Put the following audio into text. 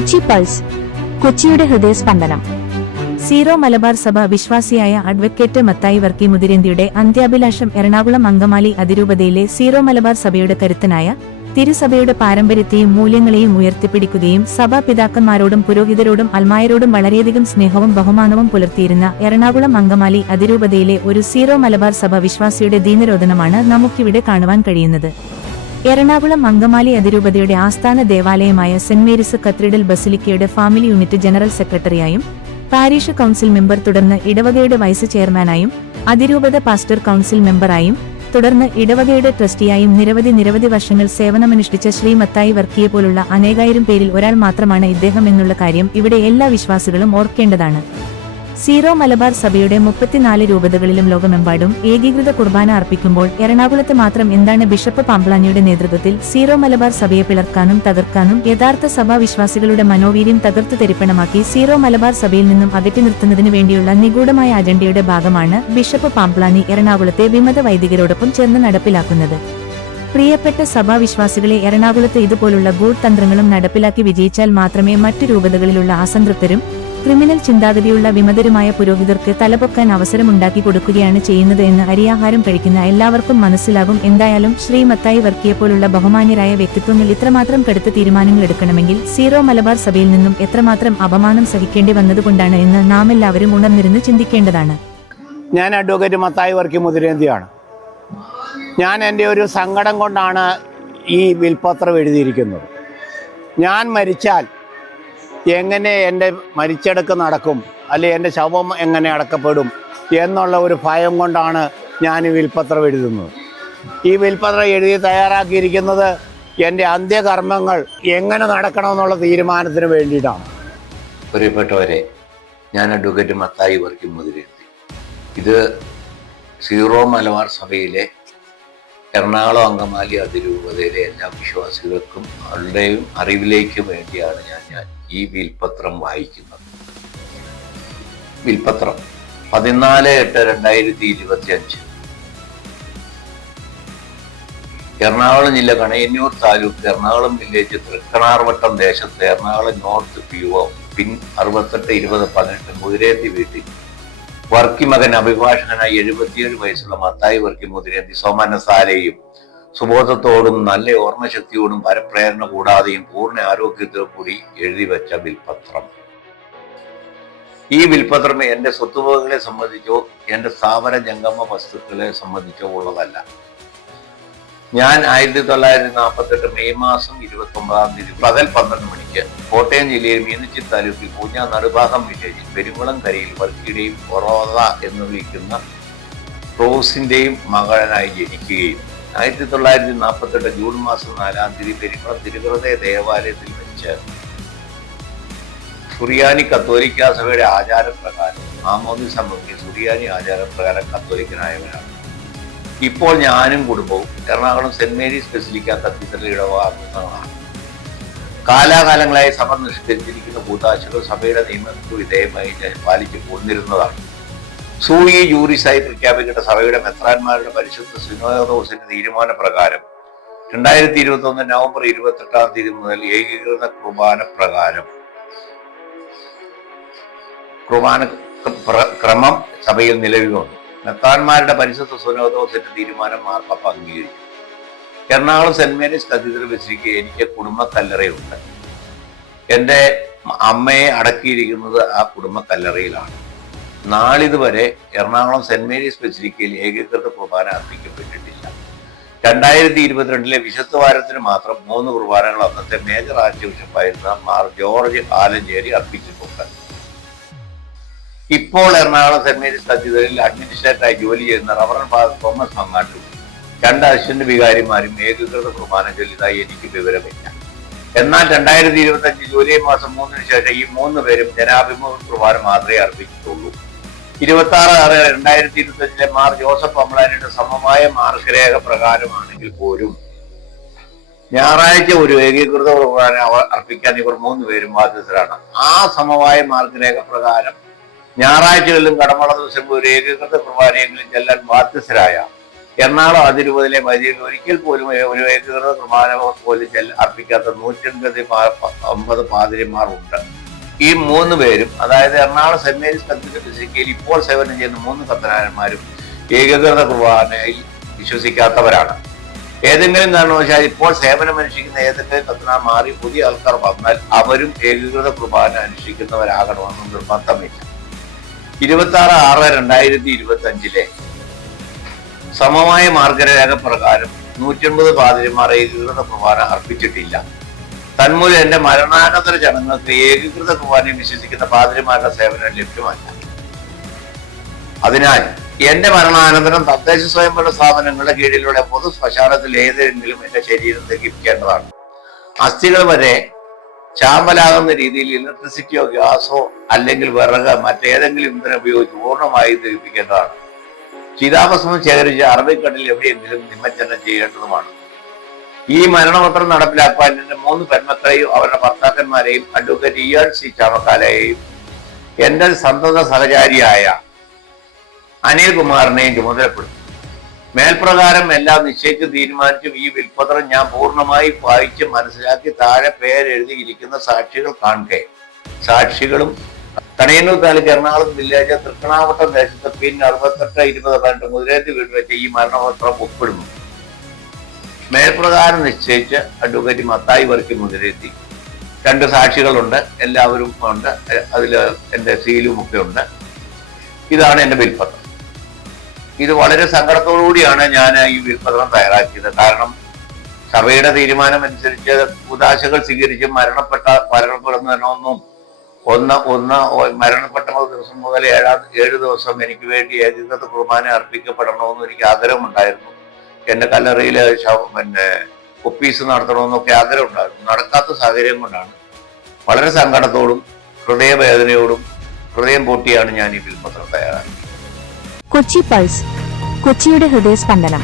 Kochi pulse കൊച്ചിയുടെ ഹൃദയസ്പന്ദനം. Zero Malabar സഭ വിശ്വാസിയായ അഡ്വക്കേറ്റ് മത്തായി വർക്കി മുതിരന്തിയുടെ അന്ത്യാഭിലാഷം എറണാകുളം അങ്കമാലി അതിരൂപതയിലെ സീറോ മലബാർ സഭയുടെ കരുത്തനായ തിരുസഭയുടെ പാരമ്പര്യത്തെയും മൂല്യങ്ങളെയും ഉയർത്തിപ്പിടിക്കുകയും സഭാ പിതാക്കന്മാരോടും പുരോഹിതരോടും അൽമായരോടും വളരെയധികം സ്നേഹവും ബഹുമാനവും പുലർത്തിയിരുന്ന എറണാകുളം അങ്കമാലി അതിരൂപതയിലെ ഒരു സീറോ മലബാർ സഭ വിശ്വാസിയുടെ ദീനരോധനമാണ് നമുക്കിവിടെ കാണുവാൻ കഴിയുന്നത്. എറണാകുളം അങ്കമാലി അതിരൂപതയുടെ ആസ്ഥാന ദേവാലയമായ സെന്റ് മേരീസ് കത്രിഡൽ ബസിലിക്കയുടെ ഫാമിലി യൂണിറ്റ് ജനറൽ സെക്രട്ടറിയായും പാരീഷ് കൌൺസിൽ മെമ്പർ തുടർന്ന് ഇടവകയുടെ വൈസ് ചെയർമാനായും അതിരൂപത പാസ്റ്റർ കൌൺസിൽ മെമ്പറായും തുടർന്ന് ഇടവകയുടെ ട്രസ്റ്റിയായും നിരവധി നിരവധി വർഷങ്ങൾ സേവനമനുഷ്ഠിച്ച ശ്രീ മത്തായി വർക്കിയെ പോലുള്ള അനേകായിരം പേരിൽ ഒരാൾ മാത്രമാണ് ഇദ്ദേഹം എന്നുള്ള കാര്യം ഇവിടെ എല്ലാ വിശ്വാസികളും ഓർക്കേണ്ടതാണ്. സീറോ മലബാർ സഭയുടെ മുപ്പത്തിനാല് രൂപതകളിലും ലോകമെമ്പാടും ഏകീകൃത കുർബാന അർപ്പിക്കുമ്പോൾ എറണാകുളത്ത് മാത്രം എന്താണ് ബിഷപ്പ് പാമ്പ്ലാനിയുടെ നേതൃത്വത്തിൽ സീറോ മലബാർ സഭയെ പിളർക്കാനും തകർക്കാനും യഥാർത്ഥ സഭാ വിശ്വാസികളുടെ മനോവീര്യം തകർത്തു തെരിപ്പണമാക്കി സീറോ മലബാർ സഭയിൽ നിന്നും അകറ്റി നിർത്തുന്നതിന് വേണ്ടിയുള്ള നിഗൂഢമായ അജണ്ടയുടെ ഭാഗമാണ് ബിഷപ്പ് പാമ്പ്ലാനി എറണാകുളത്തെ വിമത വൈദികരോടൊപ്പം ചേർന്ന് നടപ്പിലാക്കുന്നത്. പ്രിയപ്പെട്ട സഭാവിശ്വാസികളെ എറണാകുളത്ത് ഇതുപോലുള്ള ഗൂഢതന്ത്രങ്ങളും നടപ്പിലാക്കി വിജയിച്ചാൽ മാത്രമേ മറ്റു രൂപതകളിലുള്ള അസംതൃപ്തരും ക്രിമിനൽ ചിന്താഗതിയുള്ള വിമതരുമായ പുരോഹിതർക്ക് തലപൊക്കാൻ അവസരമുണ്ടാക്കി കൊടുക്കുകയാണ് ചെയ്യുന്നത് എന്ന് അരിയാഹാരം കഴിക്കുന്ന എല്ലാവർക്കും മനസ്സിലാകും. എന്തായാലും ശ്രീ മത്തായി വർക്കിയെപ്പോലുള്ള ബഹുമാന്യരായ വ്യക്തിത്വങ്ങൾ ഇത്രമാത്രം കടുത്ത തീരുമാനങ്ങൾ എടുക്കണമെങ്കിൽ സീറോ മലബാർ സഭയിൽ നിന്നും എത്രമാത്രം അപമാനം സഹിക്കേണ്ടി വന്നതുകൊണ്ടാണ് എന്ന് നാം എല്ലാവരും ഉണർന്നിരുന്ന് ചിന്തിക്കേണ്ടതാണ്. ഞാൻ അഡ്വക്കേറ്റ് മത്തായി വർക്കി മുതിരേന്തിയാണ്. ഞാൻ എന്റെ ഒരു സങ്കടം കൊണ്ടാണ് ഈ വിൽപത്രം എഴുതിയിരിക്കുന്നത്. ഞാൻ മരിച്ചാൽ എങ്ങനെ എന്റെ മരിച്ചടക്ക് നടക്കും? അല്ലെ എന്റെ ശവം എങ്ങനെ അടക്കപ്പെടും? എന്നുള്ള ഒരു ഭയം കൊണ്ടാണ് ഞാൻ ഈ വിൽപത്രം എഴുതുന്നത്. ഈ വിൽപത്രം എഴുതി തയ്യാറാക്കിയിരിക്കുന്നത് എന്റെ അന്ത്യകർമ്മങ്ങൾ എങ്ങനെ നടക്കണമെന്നുള്ള തീരുമാനത്തിന് വേണ്ടിയിട്ടാണ്. പ്രിയപ്പെട്ടവരെ ഞാൻ അഡ്വക്കേറ്റ് മത്തായി വർക്കി മുതിരെഴുതി ഇത് സീറോ മലബാർ സഭയിലെ എറണാകുളം അങ്കമാലി അതിരൂപതയിലെ എല്ലാ വിശ്വാസികൾക്കും അവരുടെയും അറിവിലേക്ക് വേണ്ടിയാണ് ഞാൻ ഞാൻ ഈ വിൽപത്രം വായിക്കുന്നത്. വിൽപത്രം പതിനാല് എട്ട് രണ്ടായിരത്തി ഇരുപത്തി അഞ്ച് എറണാകുളം ജില്ല കണയന്നൂർ താലൂക്ക് എറണാകുളം വില്ലേജ് തൃക്കണാർവട്ടം ദേശത്ത് Ernakulam north P O pin അറുപത്തെട്ട് ഇരുപത് പതിനെട്ട് മുതിരേത്തി വീട്ടിൽ വർക്കി മകൻ അഭിഭാഷകനായി എഴുപത്തിയേഴ് വയസ്സുള്ള മത്തായി വർക്കി മുതിരേന്തി സോമനസാലയും സുബോധത്തോടും നല്ല ഓർമ്മശക്തിയോടും പരപ്രേരണ കൂടാതെയും പൂർണ ആരോഗ്യത്തോടു കൂടി എഴുതി വെച്ച വിൽപത്രം. ഈ വിൽപത്രം എന്റെ സ്വത്തുവകകളെ സംബന്ധിച്ചോ എന്റെ സ്ഥാപന ജംഗമ വസ്തുക്കളെ സംബന്ധിച്ചോ ഉള്ളതല്ല. ഞാൻ ആയിരത്തി തൊള്ളായിരത്തി നാൽപ്പത്തെട്ട് മെയ് മാസം ഇരുപത്തി ഒമ്പതാം തീയതി പകൽ പന്ത്രണ്ട് മണിക്ക് കോട്ടയം ജില്ലയിൽ മീനച്ചി താലൂക്കിൽ പൂഞ്ഞ നടുഭാഗം വില്ലേജിൽ പെരുകുളം കരയിൽ വർക്കിയുടെയും ഒറോദ എന്ന് വിളിക്കുന്ന റോസിന്റെയും മകളനായി ജനിക്കുകയും ആയിരത്തി തൊള്ളായിരത്തി നാൽപ്പത്തെട്ട് ജൂൺ മാസം നാലാം തീയതി പെരുകുളം തിരുഹൃദയ ദേവാലയത്തിൽ വെച്ച് സുറിയാനി കത്തോലിക്ക സഭയുടെ ആചാരപ്രകാരം ആമോദി സമുദ്രി സുറിയാനി ആചാരപ്രകാരം കത്തോലിക്കനായവനാണ്. ഇപ്പോൾ ഞാനും കുടുംബവും Ernakulam saint Marys basilica cathedral ഇടവാകുന്നതാണ് കാലാകാലങ്ങളായി സഭ നിഷ്കരിച്ചിരിക്കുന്ന കൂതാശകൾ സഭയുടെ നിയമങ്ങൾക്ക് വിധേയമായി പാലിച്ചു പോന്നിരുന്നതാണ്. സൂയി ജൂറിസായി പ്രഖ്യാപിക്കേണ്ട സഭയുടെ മെത്രാന്മാരുടെ പരിശുദ്ധ സിനോദോസിന്റെ തീരുമാനപ്രകാരം രണ്ടായിരത്തി ഇരുപത്തി ഒന്ന് നവംബർ ഇരുപത്തെട്ടാം തീയതി മുതൽ ഏകീകൃത കുർബാന പ്രകാരം കുർബാന ക്രമം സഭയിൽ നിലവിൽ വന്നു മെത്താന്മാരുടെ പരിശുദ്ധ സുനോദോസിന്റെ തീരുമാനം മാർപ്പാപ്പ അംഗീകരിച്ചു. Ernakulam saint Marys cathedral basilica എനിക്ക് കുടുംബ കല്ലറയുണ്ട് എന്റെ അമ്മയെ അടക്കിയിരിക്കുന്നത് ആ കുടുംബ കല്ലറയിലാണ് നാളിതുവരെ എറണാകുളം സെന്റ് മേരീസ് ബസിലിക്കയിൽ ഏകീകൃത കുർബാന അർപ്പിക്കപ്പെട്ടിട്ടില്ല. രണ്ടായിരത്തി ഇരുപത്തിരണ്ടിലെ വിശുദ്ധ വാരത്തിന് മാത്രം മൂന്ന് കുർബാനകൾ അന്നത്തെ മേജർ ആർച്ച് ബിഷപ്പായിരുന്ന മാർ ജോർജ് ആലഞ്ചേരി അർപ്പിച്ചിട്ടുണ്ട്. ഇപ്പോൾ എറണാകുളം സെന്റ് മേരീസ് കത്തീഡ്രലിൽ അഡ്മിനിസ്ട്രേറ്ററായി ജോലി ചെയ്യുന്ന റവറൻ ഫാദർ തോമസ് മങ്ങാട്ടും രണ്ട് അസിസ്റ്റന്റ് വികാരിമാരും ഏകീകൃത കുർബാന ചൊല്ലിയതായി എനിക്ക് വിവരമില്ല. എന്നാൽ രണ്ടായിരത്തി ഇരുപത്തി അഞ്ച് ജൂലൈ മാസം മൂന്നിന് ശേഷം ഈ മൂന്ന് പേരും ജനാഭിമുഖ കുർബാന മാത്രമേ അർപ്പിച്ചിട്ടുള്ളൂ. ഇരുപത്തി ആറ് ആറ് രണ്ടായിരത്തി ഇരുപത്തി അഞ്ചിലെ മാർ ജോസഫ് അമ്ലാനിയുടെ സമമായ മാർഗരേഖ പ്രകാരമാണെങ്കിൽ പോലും ഞായറാഴ്ച ഒരു ഏകീകൃത കുർബാന അർപ്പിക്കാൻ ഇവർ മൂന്ന് പേരും ബാധ്യസ്ഥരാണ്. ആ സമവായ മാർഗരേഖ പ്രകാരം ഞായറാഴ്ചകളിലും കടമള ദിവസം ഒരു ഏകീകൃത കുർബാനയെങ്കിലും ചെല്ലാൻ ബാധ്യസ്ഥരായ എറണാകുളം അതിരൂപതിലെ വൈദികർ ഒരിക്കൽ പോലും ഒരു ഏകീകൃത കുർബാന പോലും ചെല്ല അർപ്പിക്കാത്ത നൂറ്റൻപത് ഒമ്പത് പാതിരിമാർ ഉണ്ട് ഈ മൂന്ന് പേരും അതായത് എറണാകുളം സെന്റ് മേരീസ് കത്തീഡ്രൽ ഇപ്പോൾ സേവനം ചെയ്യുന്ന മൂന്ന് കത്തനാരന്മാരും ഏകീകൃത കുർബാനയിൽ വിശ്വസിക്കാത്തവരാണ്. ഏതെങ്കിലും കാരണവശാൽ ഇപ്പോൾ സേവനം അനുഷ്ഠിക്കുന്ന ഏതെങ്കിലും കത്തന മാറി പുതിയ ആൾക്കാർ വന്നാൽ അവരും ഏകീകൃത കുർബാന അനുഷ്ഠിക്കുന്നവരാകണമെന്ന് നിർബന്ധമില്ല. ഇരുപത്തി ആറ് ആറ് രണ്ടായിരത്തി ഇരുപത്തി അഞ്ചിലെ സമമായ മാർഗരേഖ പ്രകാരം നൂറ്റൻപത് പാതിരിമാർ ഏകീകൃത കുർബാന അർപ്പിച്ചിട്ടില്ല. തന്മൂലം എന്റെ മരണാനന്തര ചടങ്ങുകൾക്ക് ഏകീകൃത കുർബാനയിൽ വിശ്വസിക്കുന്ന പാതിരിമാരുടെ സേവനം ലഭ്യമല്ല. അതിനാൽ എന്റെ മരണാനന്തരം തദ്ദേശ സ്വയംഭരണ സ്ഥാപനങ്ങളുടെ കീഴിലുള്ള പൊതു ശ്മശാനത്തിൽ ഏതെങ്കിലും എന്റെ ശരീരം ദഹിപ്പിക്കേണ്ടതാണ്. അസ്ഥികൾ വരെ ചാമ്പലാകുന്ന രീതിയിൽ ഇലക്ട്രിസിറ്റിയോ ഗ്യാസോ അല്ലെങ്കിൽ വിറക് മറ്റേതെങ്കിലും ഇന്ധനം ഉപയോഗിച്ച് പൂർണമായി ദഹിപ്പിക്കേണ്ടതാണ് ചിതാഭസ്മം ശേഖരിച്ച് അറബിക്കടലിൽ എവിടെയെങ്കിലും നിമജ്ജനം ചെയ്യേണ്ടതുമാണ്. ഈ മരണപത്രം നടപ്പിലാക്കാൻ എന്റെ മൂന്ന് പെൺമക്കളെയും അവരുടെ ഭർത്താക്കന്മാരെയും അഡ്വക്കേറ്റ് ഇ ആർ സി ചാമക്കാലയെയും എന്റെ സന്തത സഹചാരിയായ അനിൽകുമാറിനെയും ചുമതലപ്പെടുത്തി. മേൽപ്രകാരം എല്ലാം നിശ്ചയിച്ച് തീരുമാനിച്ചും ഈ വിൽപത്രം ഞാൻ പൂർണമായി വായിച്ച് മനസ്സിലാക്കി താഴെ പേരെഴുതിയിരിക്കുന്ന സാക്ഷികൾ കാണുക സാക്ഷികളും കണയന്നൂർ താലൂക്ക് എറണാകുളം വില്ലേജ് തൃക്കണാവട്ടം ദേശത്ത് പിൻ അറുപത്തെട്ട് ഇരുപത് പതിനെട്ട് മുതിരേത്ത് വീട് വെച്ച് ഈ മരണപത്രം ഒപ്പിടുന്നു മേൽപ്രകാരം നിശ്ചയിച്ച് അഡ്വക്കേറ്റ് മത്തായി വർക്കി മുതിരെത്തി രണ്ട് സാക്ഷികളുണ്ട് എല്ലാവരും ഉണ്ട് അതിൽ എന്റെ സീലും ഒക്കെ ഉണ്ട്. ഇതാണ് എന്റെ വിൽപ്പത്രം ഇത് വളരെ സങ്കടത്തോടുകൂടിയാണ് ഞാൻ ഈ വിൽപ്പത്രം തയ്യാറാക്കിയത്. കാരണം സഭയുടെ തീരുമാനം അനുസരിച്ച് ഉദാശകൾ സ്വീകരിച്ച് മരണപ്പെട്ട മരണപ്പെടുന്നതിനൊന്നും ഒന്ന് ഒന്ന് മരണപ്പെട്ട ദിവസം മുതൽ ഏഴാം ഏഴ് ദിവസം എനിക്ക് വേണ്ടി ഏകീകൃത കുർബാന അർപ്പിക്കപ്പെടണമെന്ന് എനിക്ക് ആഗ്രഹമുണ്ടായിരുന്നു. എന്റെ കല്ലറയിൽ പിന്നെ ഒപ്പീസ് നടത്തണമെന്നൊക്കെ ആഗ്രഹം ഉണ്ടായിരുന്നു നടക്കാത്ത സാഹചര്യം കൊണ്ടാണ്. വളരെ സങ്കടത്തോടും ഹൃദയവേദനയോടും ഹൃദയം പൊട്ടിയാണ് ഞാൻ ഈ വിൽപ്പത്രം തയ്യാറാക്കിയത്. കൊച്ചി പൾസ് കൊച്ചിയുടെ ഹൃദയസ്പന്ദനം.